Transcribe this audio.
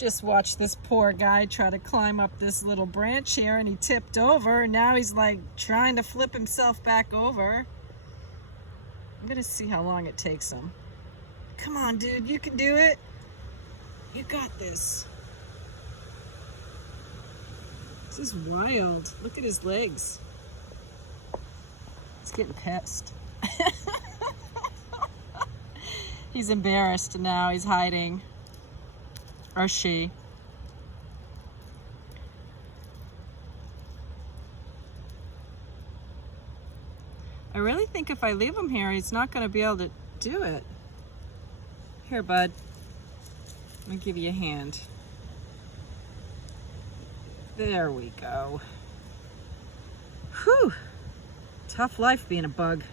Just watch this poor guy try to climb up this little branch here, and he tipped over, and now he's like trying to flip himself back over. I'm gonna see how long it takes him. Come on, dude, you can do it. You got this. This is wild. Look at his legs. He's getting pissed. He's embarrassed now. He's hiding. Or she. I really think if I leave him here, he's not going to be able to do it. Here, bud. Let me give you a hand. There we go. Whew. Tough life being a bug.